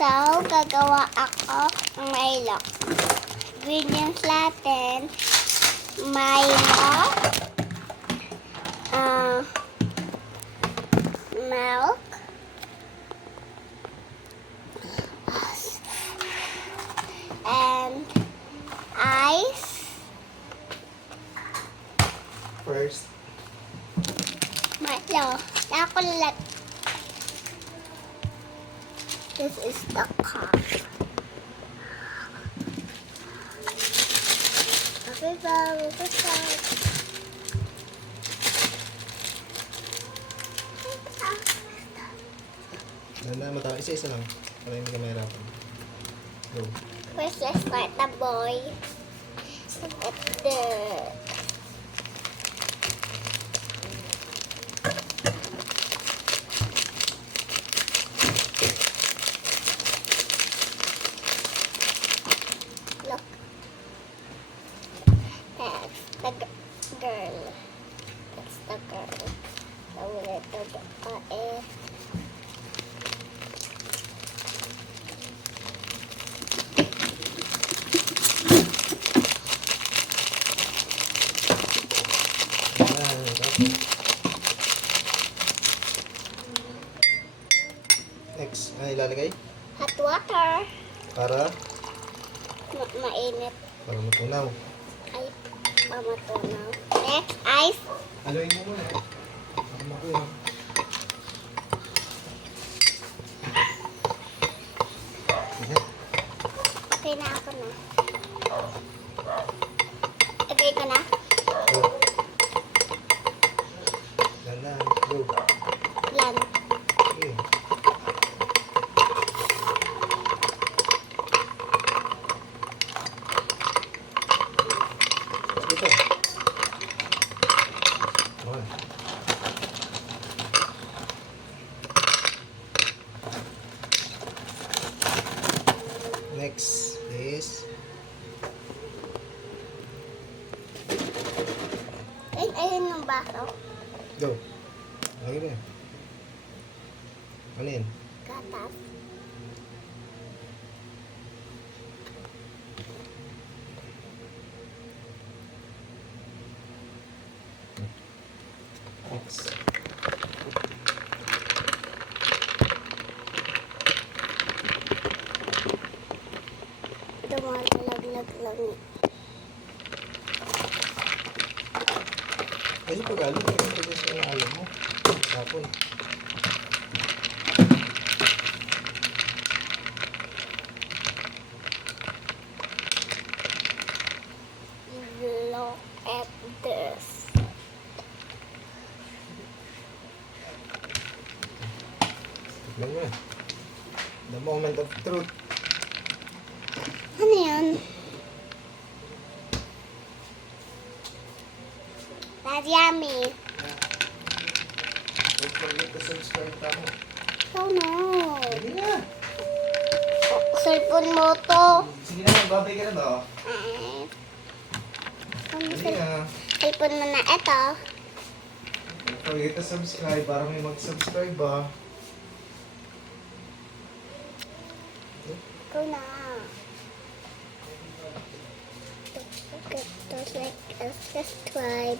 So, gagawa ako ng Milo. Ingredients natin, Milo, milk, and ice. First, Milo, chocolate. This is the cup. Okay, bago ko start. nandaan mo tayo. Isa-isa lang. Para hindi ka mahirapan. Go. First, let's start the boy. At the look. That's the girl. That's the girl. So we let the Next, ano ilalagay? hot water. Para? Mainit. Para matunaw. Ay, pamatunaw. Next, ice. Haluin mo muna. Tama ko yun. Sige. Okay na ako na. Lagay ko na. Go. Dahan-dahan. Go. Yan. Okay. Ito. Okay. Next is Ay, ayun yung baso. go. Lagi mo yan. Ano yan? Gatas. Next. Tumatalaglag lang eh. Kasi pag alam, pag sa alam mo. Tapon. Look at this. Tignan mo yan. The moment of truth. Ano yan? That's yummy. Don't forget to subscribe tayo. Oh no. Hindi na. Cellphone mo to. Sige na, babay ka na ba? Ay. Ano Hindi na. cellphone mo na ito? Don't forget to subscribe para may mag-subscribe ba? Ito na. Don't forget to like and subscribe.